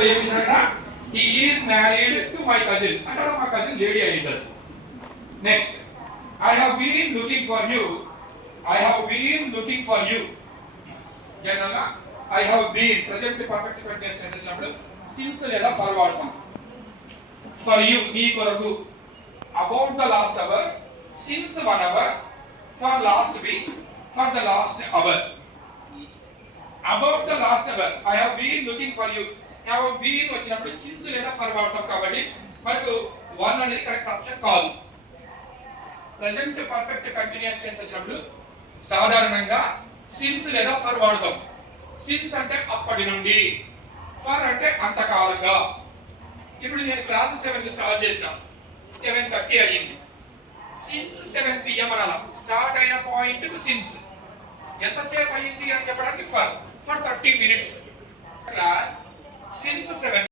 లో ఏం విషయం he is married to my cousin అంటే మా కజిన్ లేడీ అయి ఉంటారు. Next I have been looking for you. I have been looking for you. General గా I have been present perfect continuous tense వచ్చినప్పుడు since లేదా for వాడతాం. For you నీ కొరకు, about the last hour, since 1 hour, for last week, for the last hour. About the last hour I have been looking for you. have been వచ్చినప్పుడు since లేదా for వాడతాం కాబట్టి మనకు one అనేది correct option కాదు. Present perfect continuous tense వచ్చినప్పుడు సాధారణంగా since లేదా for వాడతాం. since అంటే అప్పటి నుండి, for అంటే అంతకాలంగా. ఇప్పుడు నేను క్లాస్ 7 కి స్టార్ట్ చేసిన 7:30 అయ్యింది. since 7 PM అనాల. స్టార్ట్ అయిన పాయింట్ కు since ఎంతసేపు అయ్యింది అని చెప్పడానికి for 30 minutes. Class since 7